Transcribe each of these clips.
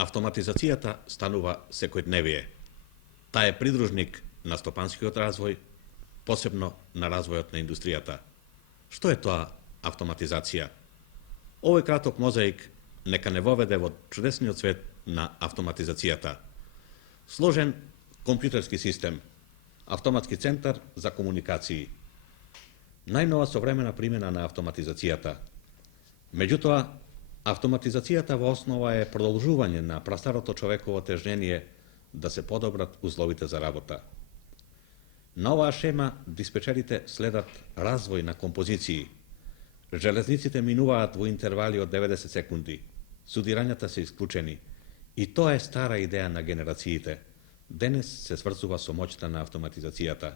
Автоматизацијата станува секојдневие. Таа е придружник на стопанскиот развој, посебно на развојот на индустријата. Што е тоа автоматизација? Овој краток мозаик нека не воведе во чудесниот свет на автоматизацијата. Сложен компјутерски систем, автоматски центар за комуникации. Најнова современа примена на автоматизацијата. Меѓутоа, автоматизацијата во основа е продолжување на прастарото човеково тежнение да се подобрат условите за работа. На оваа шема диспечерите следат развој на композиции. Железниците минуваат во интервали од 90 секунди. Судирањата се исклучени. И тоа е стара идеја на генерациите. Денес се сврзува со моќта на автоматизацијата.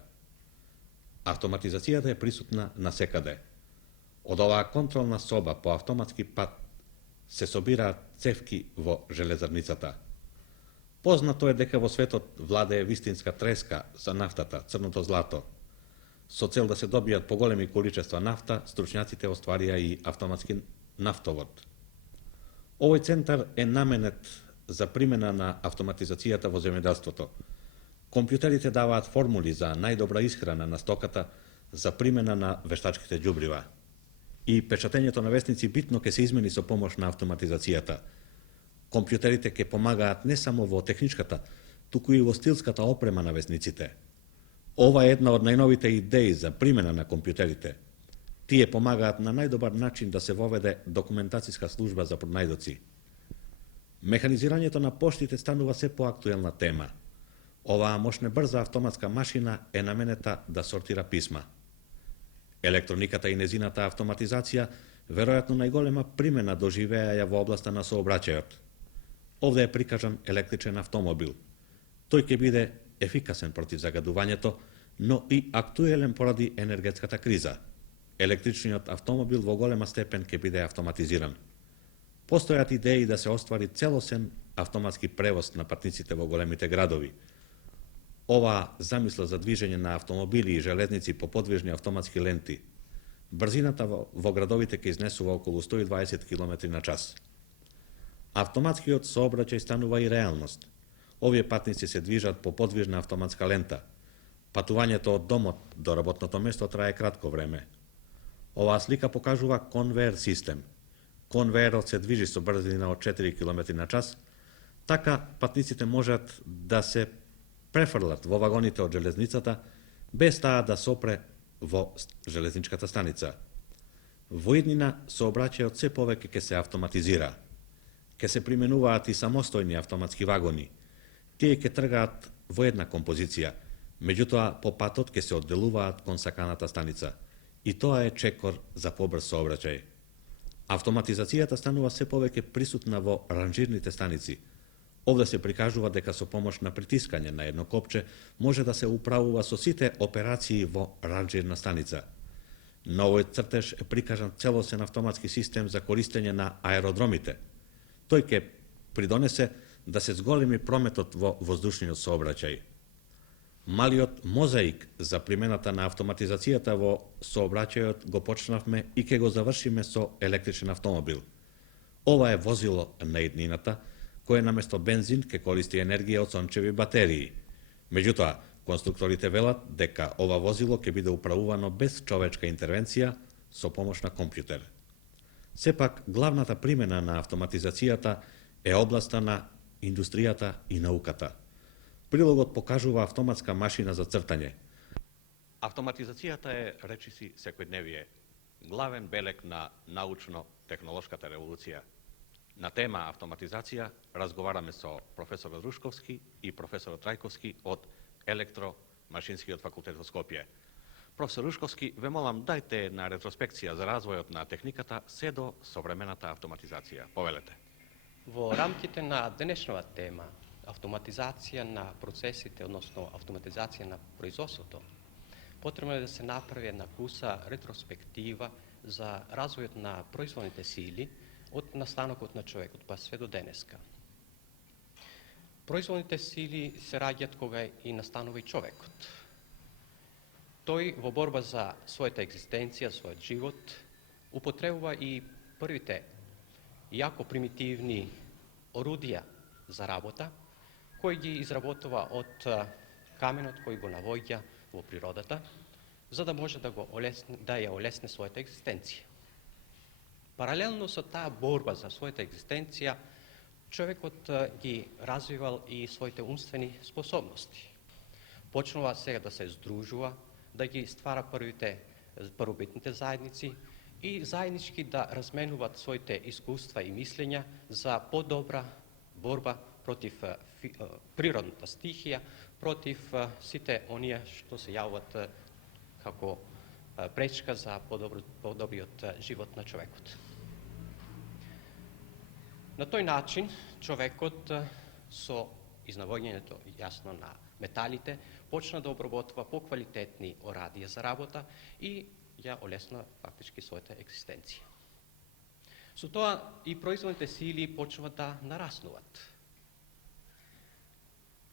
Автоматизацијата е присутна насекаде. Од оваа контролна соба по автоматски пат се собираат цевки во железарницата. Познато е дека во светот владее вистинска треска за нафтата, црното злато. Со цел да се добијат поголеми количества нафта, стручњаците остварија и автоматски нафтовод. Овој центар е наменет за примена на автоматизацијата во земјоделството. Компјутерите даваат формули за најдобра исхрана на стоката за примена на вештачките ѓубрива. И печатењето на весници битно ќе се измени со помош на автоматизацијата. Компјутерите ќе помагаат не само во техничката, туку и во стилската опрема на весниците. Ова е една од најновите идеи за примена на компјутерите. Тие помагаат на најдобар начин да се воведе документацијска служба за пронајдоци. Механизирањето на поштите станува се поактуелна тема. Оваа мощна брза автоматска машина е наменета да сортира писма. Електрониката и незината автоматизација веројатно најголема примена доживеа ја во областа на сообраќајот. Овде е прикажан електричен автомобил. Тој ќе биде ефикасен против загадувањето, но и актуелен поради енергетската криза. Електричниот автомобил во голема степен ќе биде автоматизиран. Постојат идеи да се оствари целосен автоматски превоз на патниците во големите градови. Оваа замисла за движење на автомобили и железници по подвижни автоматски ленти. Брзината во градовите ќе изнесува околу 120 км на час. Автоматскиот сообраќај станува и реалност. Овие патници се движат по подвижна автоматска лента. Патувањето од домот до работното место трае кратко време. Оваа слика покажува конвеер систем. Конвеерот се движи со брзина од 4 км на час, така патниците можат да се префрлат во вагоните од железницата, без таа да сопре во железничката станица. Во иднина сообраќајот се повеќе ќе се автоматизира. Ќе се применуваат и самостојни автоматски вагони. Тие ќе тргаат во една композиција, меѓутоа по патот ќе се одделуваат кон саканата станица. И тоа е чекор за побрз сообраќај. Автоматизацијата станува се повеќе присутна во ранжирните станици. Овде се прикажува дека со помош на притискање на едно копче може да се управува со сите операции во ранжирна станица. На овој цртеж е прикажан целосен автоматски систем за користење на аеродромите. Тој ќе придонесе да се зголеми прометот во воздушниот сообраќај. Малиот мозаик за примената на автоматизацијата во сообраќајот го почнавме и ќе го завршиме со електричен автомобил. Ова е возило на иднината, кое наместо бензин ќе користи енергија од сончеви батерии. Меѓутоа, конструкторите велат дека ова возило ќе биде управувано без човечка интервенција со помош на компјутер. Сепак, главната примена на автоматизацијата е областа на индустријата и науката. Прилогот покажува автоматска машина за цртање. Автоматизацијата е речиси секојдневие, главен белег на научно-технолошката револуција. На тема автоматизација разговараме со професорот Рушковски и професорот Трајковски од Електромашинскиот факултет во Скопје. Професор Рушковски, ве молам, дајте една ретроспекција за развојот на техниката се до современата автоматизација. Повелете. Во рамките на денешната тема, автоматизација на процесите, односно автоматизација на производството, потребно е да се направи една куса ретроспектива за развојот на производните сили од настанокот на човекот, па све до денеска. Производните сили се раѓаат кога и настанува и човекот. Тој во борба за својата екзистенција, својот живот, употребува и првите јако примитивни орудија за работа, кој ги изработува од каменот кој го наоѓа во природата, за да може да ја олесне својата екзистенција. Паралелно со таа борба за својата екзистенција, човекот ги развивал и своите умствени способности. Почнува сега да се здружува, да ги ствара првобитните заедници и заеднички да разменуваат своите искуства и мислења за подобра борба против природната стихија, против сите оние што се јавуваат како пречка за подобриот живот на човекот. На тој начин човекот со изнавоѓањето јасно на металите почна да обработува поквалитетни орадија за работа и ја олесна фактички својата екзистенција. Со тоа и производните сили почнуваат да нараснуваат.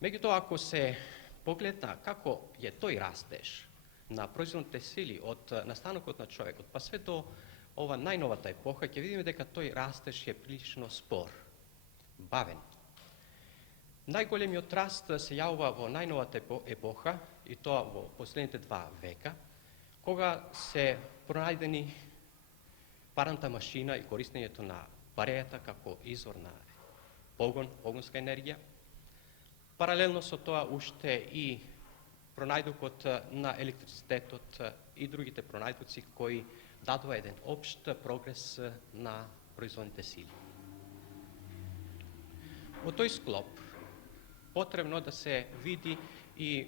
Меѓутоа, ако се погледна како е тој растеж на производните сили од настанокот на човекот, па све до ова најновата епоха, ќе видиме дека тој растеж е прилично спор, бавен. Најголемиот раст се јавува во најновата епоха, и тоа во последните 2 века, кога се пронајдени парната машина и користењето на парејата како извор на погонска енергија. Паралелно со тоа уште и пронајдокот на електрицитетот и другите пронајдоци кои дадува еден општ прогрес на производните сили. Во тој склоп потребно да се види и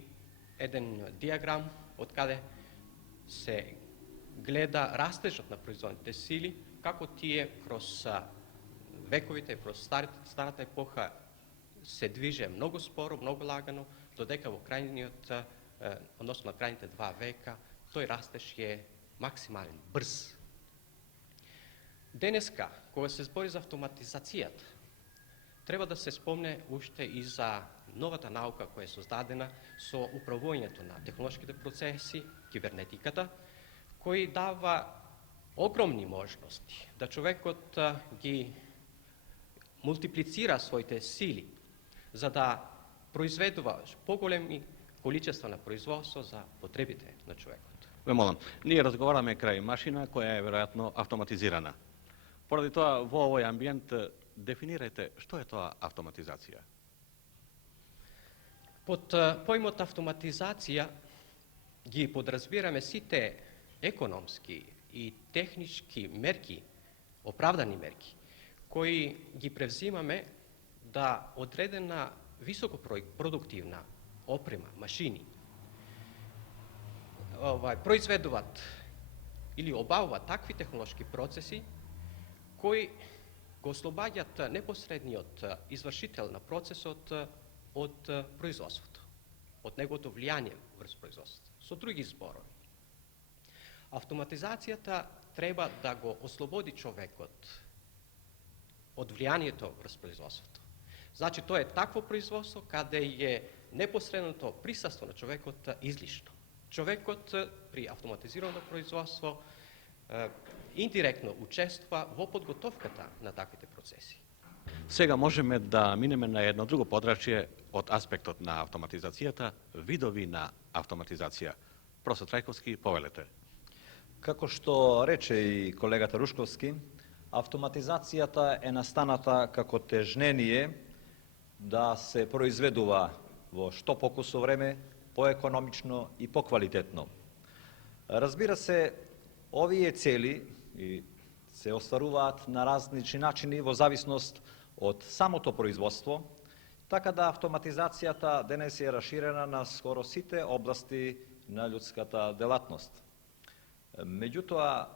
еден диаграм од каде се гледа растежот на производните сили, како тие кроз вековите, кроз старата епоха се движе многу споро, многу лагано, додека во крајниот, односно на крајните 2 века, тој растеж е максимален, брз. Денеска, кога се збори за автоматизацијата, треба да се спомне уште и за новата наука која е создадена со управувањето на технолошките процеси, кибернетиката, кој дава огромни можности да човекот ги мултиплицира своите сили за да произведува поголеми количества на производство за потребите на човекот. Ве молам, ние разговараме крај машина која е веројатно автоматизирана. Поради тоа, во овој амбиент, дефинирајте што е тоа автоматизација. Под поимот автоматизација ги подразбираме сите економски и технички мерки, оправдани мерки, кои ги превзимаме да одредена високопродуктивна опрема, машини, произведуваат или обавуваат такви технолошки процеси кои го ослобаѓаат непосредниот извршител на процесот од производството, од неговото влијание врз производството. Со други зборови, автоматизацијата треба да го ослободи човекот од влијанието врз производството. Значи, тоа е такво производство каде е непосредното присуство на човекот излишно. Човекот при автоматизирано производство индиректно учествува во подготовката на таквите процеси. Сега можеме да минеме на едно друго подрачје од аспектот на автоматизацијата, видови на автоматизација. Професор Трајковски, повелете. Како што рече и колегата Рушковски, автоматизацијата е настаната како тежнение да се произведува во што покусо време, поекономично и поквалитетно. Разбира се, овие цели се остваруваат на различни начини во зависност од самото производство, така да автоматизацијата денес е раширена на скоро сите области на људската делатност. Меѓутоа,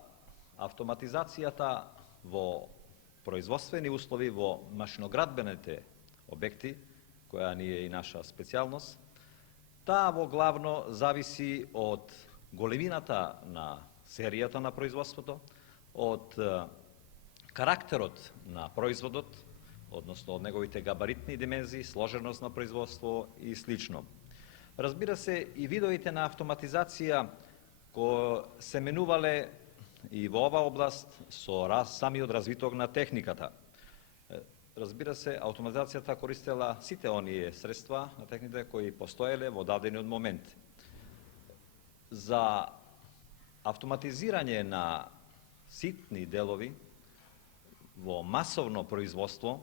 автоматизацијата во производствени услови, во машиноградбените обекти, која ни е и наша специјалност, таа во главно зависи од големината на серијата на производството, од карактерот на производот, односно од неговите габаритни димензии, сложеност на производство и слично. Разбира се, и видовите на автоматизација кои се менувале и во ова област со самиот развиток на техниката. разбира се, автоматизацијата користела сите оние средства на техните кои постоеле во дадениот момент. За автоматизирање на ситни делови во масовно производство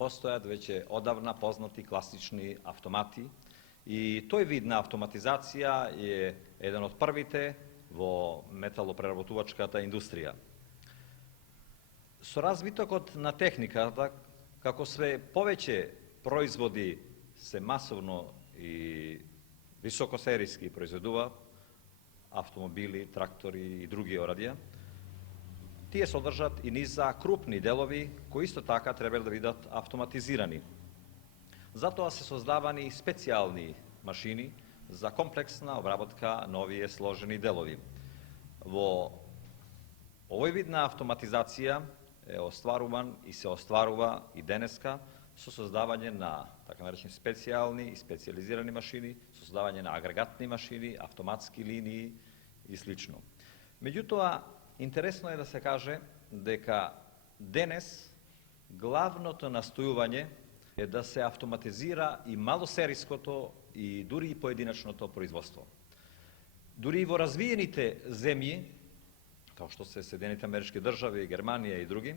постојат веќе одавна познати класични автомати и тој вид на автоматизација е еден од првите во металопреработувачката индустрија. Со развитокот на техниката, како све повеќе производи се масовно и високосеријски произведуваат, автомобили, трактори и други орадија, тие содржат и низа крупни делови кои исто така требале да бидат автоматизирани. Затоа се создавани специјални машини за комплексна обработка на овие сложени делови. Во овој вид на автоматизација е остваруван и се остварува и денеска со создавање на така наречени специјални и специјализирани машини, со создавање на агрегатни машини, автоматски линии и слично. Меѓутоа, интересно е да се каже дека денес главното настојување е да се автоматизира и малосериското и дури и поединачното производство. Дури и во развиените земји, као што се Соединените Амерички држави, Германија и други,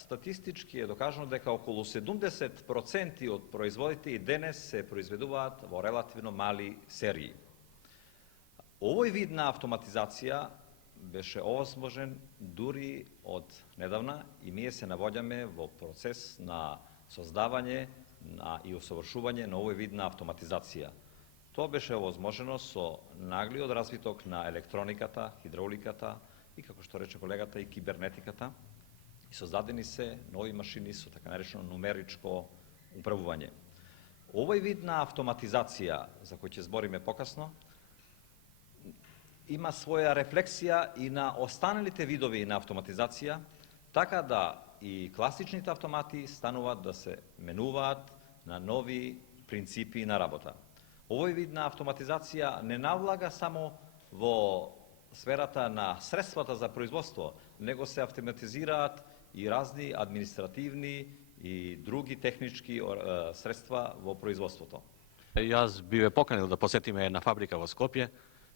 статистички е докажано дека околу 70% од производите и денес се произведуваат во релативно мали серии. Овој вид на автоматизација беше овозможен дури од недавна и ние се навоѓаме во процес на создавање и усовршување на овој вид на автоматизација. Тоа беше овозможено со наглиот развиток на електрониката, хидрауликата и, како што рече колегата, и кибернетиката. И создадени се нови машини со така наречено нумеричко управување. Овој вид на автоматизација, за кој ќе збориме покасно, има своја рефлексија и на останалите видови на автоматизација, така да и класичните автомати стануваат да се менуваат на нови принципи на работа. Овој вид на автоматизација не навлага само во сферата на средствата за производство, него се автоматизираат и разни административни и други технички средства во производството. Јас би ве поканил да посетиме една фабрика во Скопје,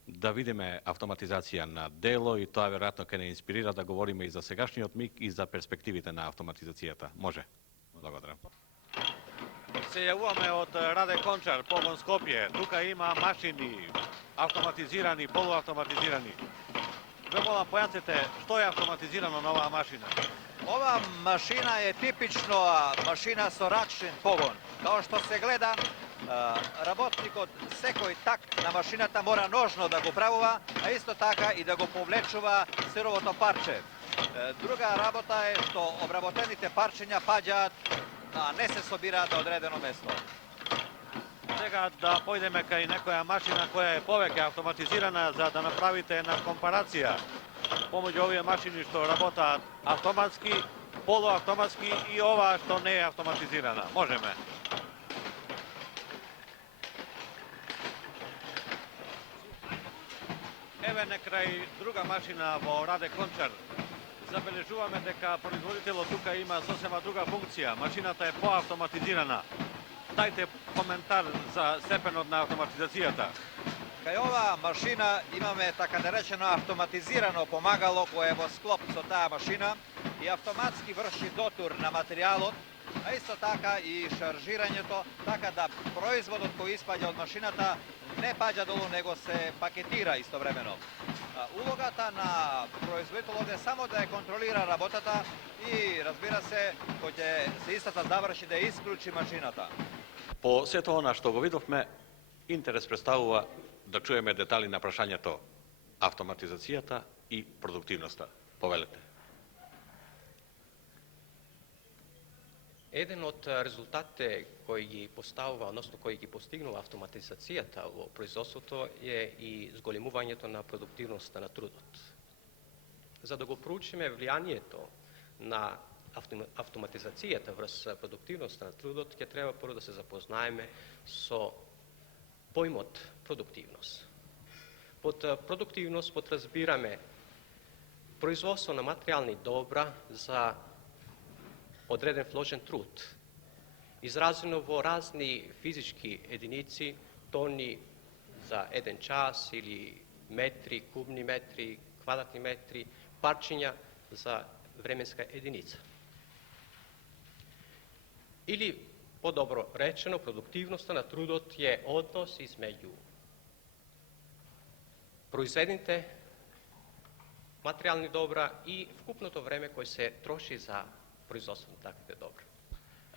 да видиме автоматизација на дело и тоа веројатно ќе не инспирира да говориме и за сегашниот миг и за перспективите на автоматизацијата. Може? Благодарам. Се јавуваме од Раде Кончар, погон Скопје. Тука има машини, автоматизирани, полуавтоматизирани. Ве молам, појасните, што е автоматизирано на оваа машина? Ова машина е типично машина со рачен погон. Као што се гледа, работникот секој так на машината мора ножно да го правува, а исто така и да го повлечува сировото парче. Друга работа е што обработените парчења паѓаат, а не се собираат на одредено место. Сега да појдеме кај некоја машина која е повеќе автоматизирана за да направите една компарација помеѓу овие машини што работаат автоматски, полуавтоматски и ова што не е автоматизирана. Можеме. Еве некрај друга машина во Раде Кончар. Забележуваме дека производителот тука има сосема друга функција. Машината е поавтоматизирана. Дајте коментар за степенот на автоматизацијата. Кај оваа машина имаме така наречено автоматизирано помагало кое е во склоп со таа машина и автоматски врши дотур на материјалот, а исто така и шаржирањето, така да производот кој испаѓа од машината не паѓа долу, него се пакетира истовремено. Улогата на производителот е само да ја контролира работата и, разбира се, кој ќе се истата заврши да ја исклучи машината. По сето она што го видовме, интерес представува да чуеме детали на прашањето автоматизацијата и продуктивноста. Повелете. Еден од резултатите кои ги поставува, односно кои ги постигнува автоматизацијата во производството е и зголемувањето на продуктивноста на трудот. За да го проучиме влијанието на автоматизацијата врз продуктивноста на трудот, ќе треба прво да се запознаеме со поимот продуктивност. Под продуктивност подразбираме производство на материјални добра за odreden vložen trud, izraženo v razni fizički jedinici, toni za jedan čas ili metri, kubni metri, kvadratni metri, parčinja za vremenska jedinica. Ili, podobro rečeno, produktivnost na trudot je odnos između proizvedite materijalnih dobra i vkupno vreme koje se troši za proizvodstvo takvih dobra.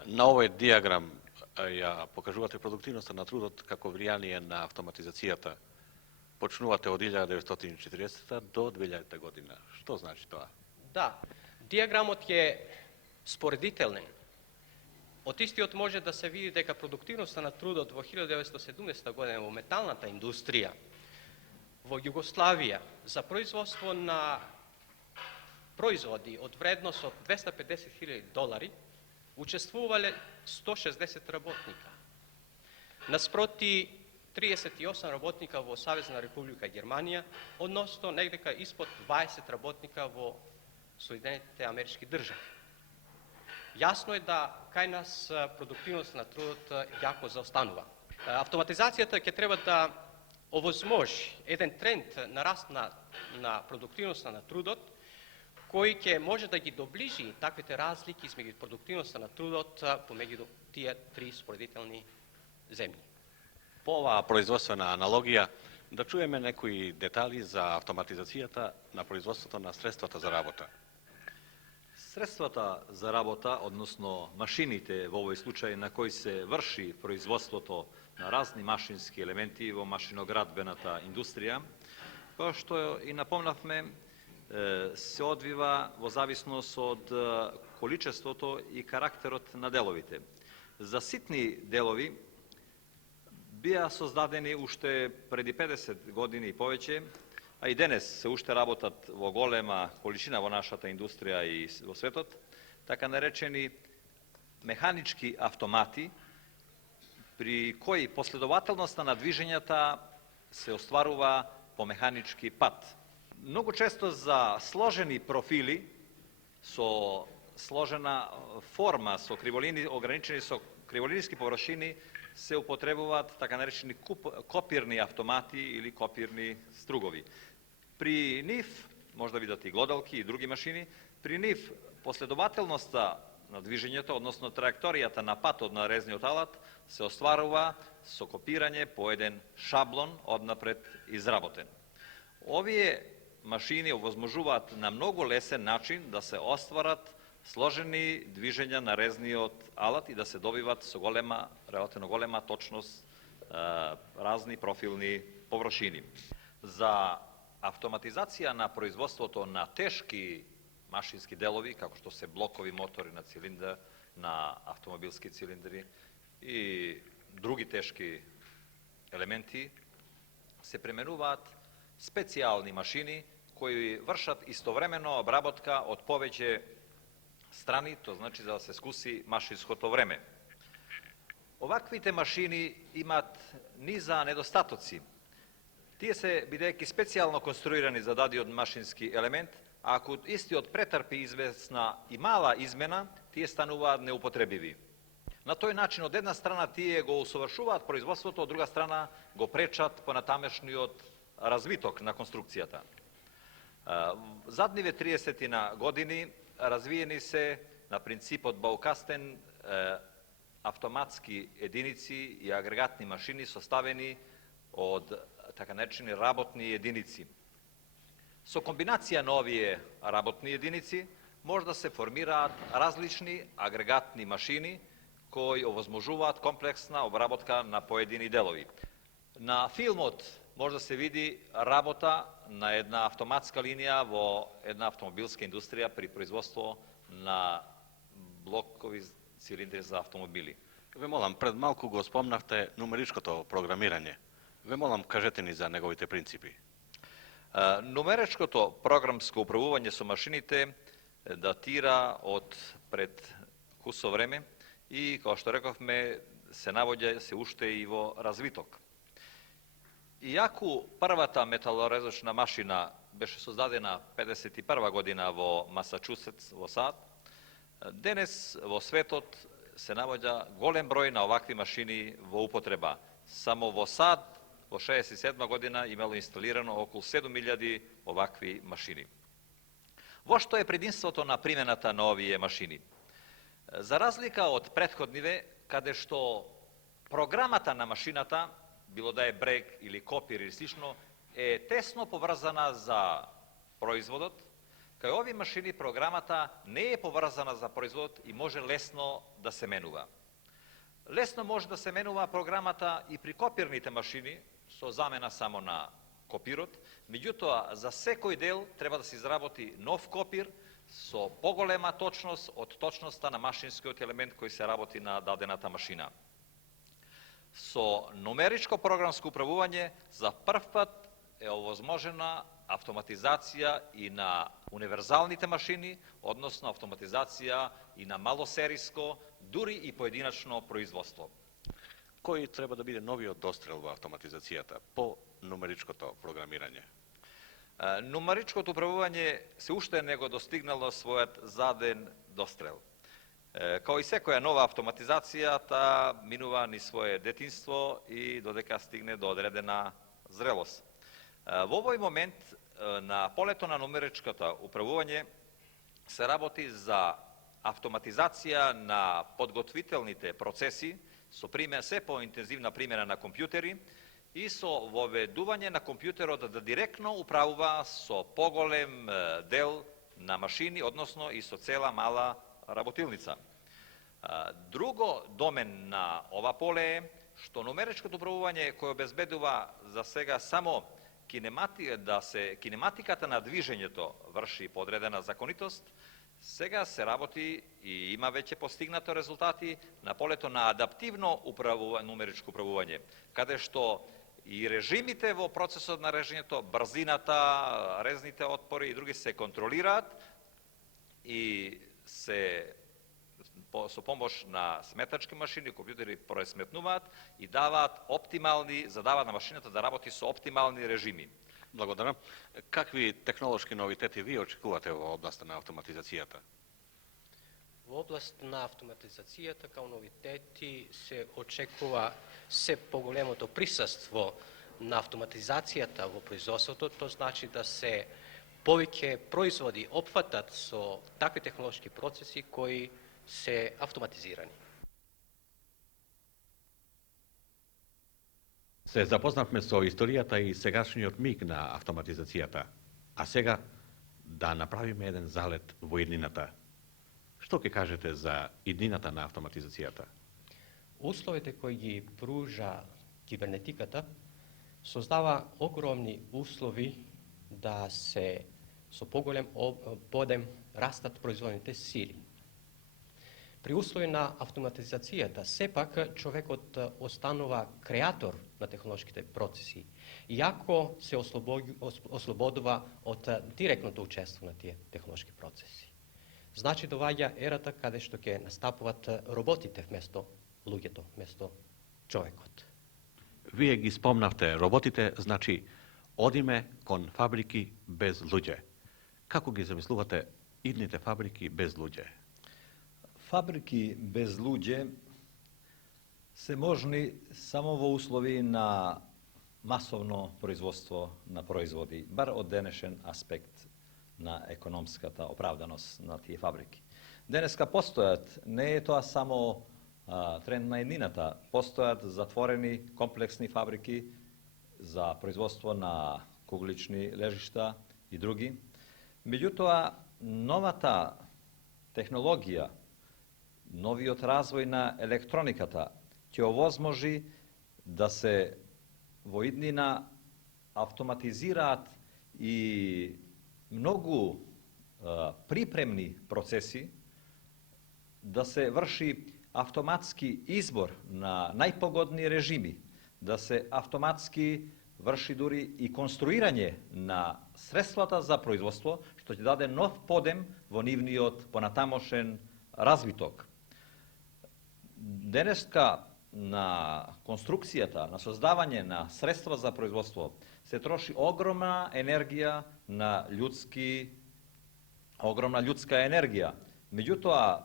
Na ovaj diagram ja покажувате продуктивноста на трудот како влијание на автоматизацијата. Почнувате од 1940 до 2000 година. Што значи тоа? Da, dijagramot je sporeditelnen. Od istijot može da se vidi дека produktivnost na trudot vo 1917. godine u metalnata industrija, vo Jugoslavija, za proizvodstvo na proizvodi od vrednost od $250,000 učestvovale 160 rabotnika. Nasproti 38 rabotnika vo Savezna Republika Germanija, odnosno negdje ispod 20 rabotnika vo Sjedinjene Američke Države. Jasno je da kaj nas produktivnost na trud jako zaostanuva. Автоматизацията ќе треба да овозможи еден тренд на раст на продуктивноста на трудот, кој ќе може да ги доближи таквите разлики измеѓу продуктивноста на трудот помеѓу тие три споредителни земји. По оваа производствена аналогија, да чуеме некои детали за автоматизацијата на производството на средствата за работа. Средствата за работа, односно машините во овој случај на кои се врши производството на разни машински елементи во машиноградбената индустрија, која што и напомнавме, се одвива во зависност од количеството и карактерот на деловите. За ситни делови бија создадени уште преди 50 години и повеќе, а и денес се уште работат во голема количина во нашата индустрија и во светот, така наречени механички автомати, при кои последователноста на движењата се остварува по механички пат. Многу често за сложени профили со сложена форма, со криволини, ограничени со криволински површини, се употребуваат така наречени копирни автомати или копирни стругови. При нив, може да видите и глодалки и други машини, при нив последователноста на движењето, односно траекторијата на патот на резниот алат, се остварува со копирање по еден шаблон однапред изработен. Овие машини овозможуваат на многу лесен начин да се остварат сложени движења на резниот алат и да се добиват со голема, релативно голема точност разни профилни површини. За автоматизација на производството на тешки машински делови, како што се блокови мотори на цилиндар, на автомобилски цилиндри и други тешки елементи, се применуваат специјални машини кои вршат истовремено обработка од повеќе страни, тоа значи за да се скуси машинското време. Оваквите машини имаат низа недостатоци. Тие се, бидејќи специјално конструирани за дадиот машински елемент, а ако истиот претрпи известна и мала измена, тие стануваат неупотребиви. На тој начин, од една страна, тие го усовршуваат производството, од друга страна, го пречат понатамешниот развиток на конструкцијата. Задниве 30 години развиени се на принципот Баукастен автоматски единици и агрегатни машини составени од така наречени работни единици. Со комбинација на овие работни единици може да се формираат различни агрегатни машини кои овозможуваат комплексна обработка на поедини делови. На филмот може да се види работа на една автоматска линија во една автомобилска индустрија при производство на блокови цилиндри за автомобили. Ве молам, пред малку го спомнавте нумеричкото програмирање. Ве молам, кажете ни за неговите принципи. Нумеричкото програмско управување со машините датира од пред кусо време и, како што рековме, се навоѓа се уште и во развиток. Иако првата металорезочна машина беше создадена 51 година во Масачусетс, во САД, Денес во светот се наоѓа голем број на овакви машини во употреба. Само во САД во 67 година имало инсталирано околу 7000 овакви машини. Во што е предимството на примената на овие машини? За разлика од претходниве, каде што програмата на машината, било да е брег или копир или слично, е тесно поврзана за производот, кај овие машини програмата не е поврзана за производот и може лесно да се менува. Лесно може да се менува програмата и при копирните машини, со замена само на копирот, меѓутоа за секој дел треба да се изработи нов копир со поголема точност од точноста на машинскиот елемент кој се работи на дадената машина. Со нумеричко програмско управување за прв пат е овозможена автоматизација и на универзалните машини, односно автоматизација и на малосериско, дури и поединачно производство. Кој треба да биде новиот дострел во автоматизацијата по нумеричкото програмирање? Нумеричкото управување се уште не го достигнало својот заден дострел. Као и секоја нова автоматизација, таа минува ни свое детинство и додека стигне до одредена зрелост. Во овој момент на полето на нумеричкото управување се работи за автоматизација на подготвителните процеси со се поинтензивна примена на компјутери и со воведување на компјутерот да директно управува со поголем дел на машини, односно и со цела мала работилница. Друго домен на ова поле е што нумеричкото управување кој обезбедува за сега само кинематиката на движењето врши подредена законитост, сега се работи и има веќе постигнато резултати на полето на адаптивно нумеричко управување, каде што и режимите во процесот на режењето, брзината, резните отпори и други се контролираат и се со помош на сметачки машини, компјутери пресметнуваат и задаваат на машината да работи со оптимални режими. Благодарам. Какви технолошки новитети ви очекувате во областа на автоматизацијата? Во област на автоматизацијата као новитети се очекува се поголемото присуство на автоматизацијата во производството, тоа значи да се повеќе производи опфатат со такви технолошки процеси кои се автоматизирани. Се запознавме со историјата и сегашниот миг на автоматизацијата, а сега да направиме еден залет во иднината. Што ќе кажете за иднината на автоматизацијата? Условите кои ги пружа кибернетиката создава огромни услови да се со поголем подем растат производните сили. При услови на автоматизацијата, сепак човекот останува креатор на технолошките процеси, иако се ослободува од директното учество на тие технолошки процеси. Значи доаѓа ерата каде што ќе настапуваат роботите вместо луѓето, вместо човекот. Вие ги спомнавте роботите, значи одиме кон фабрики без луѓе. Како ги замислувате идните фабрики без луѓе? Фабрики без луѓе се можни само во услови на масовно производство на производи, бар од денешен аспект на економската оправданост на тие фабрики. Денеска постојат, не е тоа само тренд на еднината, постојат затворени комплексни фабрики за производство на куглични лежишта и други. Меѓутоа, новата технологија, новиот развој на електрониката ќе овозможи да се во иднина автоматизираат и многу припремни процеси, да се врши автоматски избор на најпогодни режими, да се автоматски врши дури и конструирање на средствата за производство, што ќе даде нов подем во нивниот понатамошен развиток. Денеска на конструкцијата, на создавање на средства за производство се троши огромна енергија на огромна људска енергија Меѓутоа,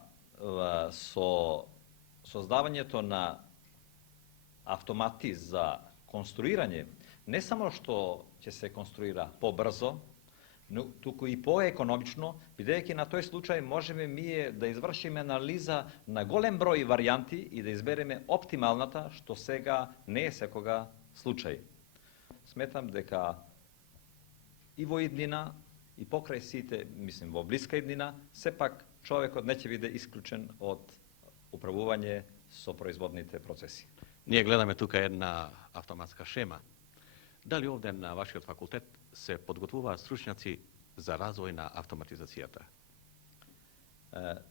со создавањето на автомати за конструирање, не само што ќе се конструира побрзо, но туку и поекономично, бидејќи на тој случај можеме ние да извршиме анализа на голем број варијанти и да избереме оптималната, што сега не е секога случај. Сметам дека и во иднина, и покрај сите, мислим во блиска иднина, сепак човекот не ќе биде исклучен од управување со производните процеси. Ние гледаме тука една автоматска шема. Дали овде на вашиот факултет се подготвуваат стручњаци за развој на автоматизацијата?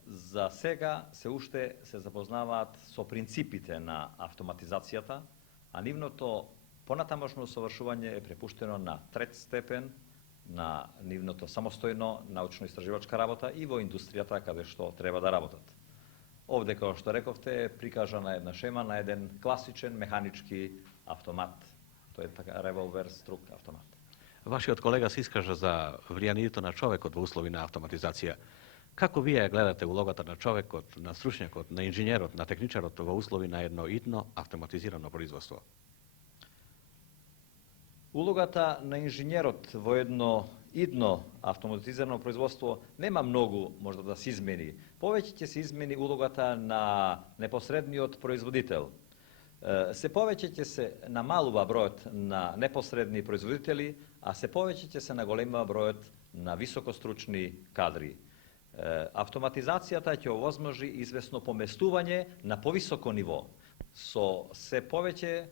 За сега се уште се запознаваат со принципите на автоматизацијата, а нивното понатамошно усовршување е препуштено на трет степен, на нивното самостојно научно-истраживачка работа и во индустријата каде што треба да работат. Овде, како што рековте, е прикажана една шема на еден класичен механички автомат. Тој е така револвер струк автомат. Вашиот колега се искажа за влијанието на човекот во услови на автоматизација. Како вие гледате улогата на човекот, на стручњакот, на инженерот, на техничарот во услови на едно идно автоматизирано производство? Улогата на инженерот во едно идно автоматизирано производство нема многу можда да се измени. Повеќе ќе се измени улогата на непосредниот производител. Се повеќе ќе се намалува бројот на непосредни производители, а се повеќе ќе се наголемува бројот на високостручни кадри. Автоматизацијата ќе овозможи известно поместување на повисоко ниво, со се повеќе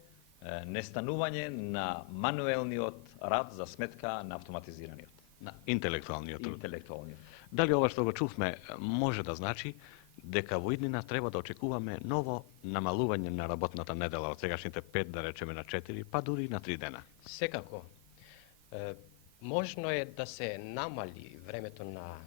нестанување на мануелниот рад за сметка на автоматизираниот. На интелектуалниот труд. Интелектуалниот. Дали ова што го чувме може да значи дека во иднина треба да очекуваме ново намалување на работната недела од сегашните 5, да речеме на 4, па дури на 3 дена? Секако. Можно е да се намали времето на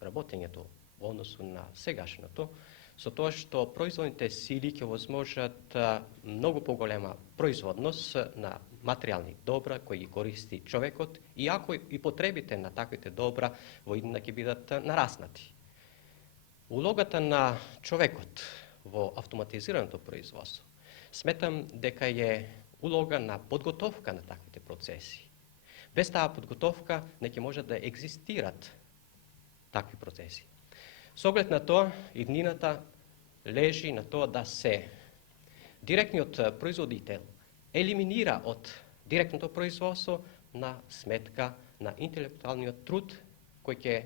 работењето во односу на сегашното, со тоа што производните сили ќе возможат многу поголема производност на материјални добра кои ги користи човекот, иако и потребите на таквите добра во иднина ќе бидат нараснати. Улогата на човекот во автоматизираното производство сметам дека е улога на подготовка на таквите процеси. Без таа подготовка не ќе може да екзистират такви процеси. Со оглед на тоа, иднината лежи на тоа да се директниот производител елиминира од директното производство на сметка на интелектуалниот труд кој ќе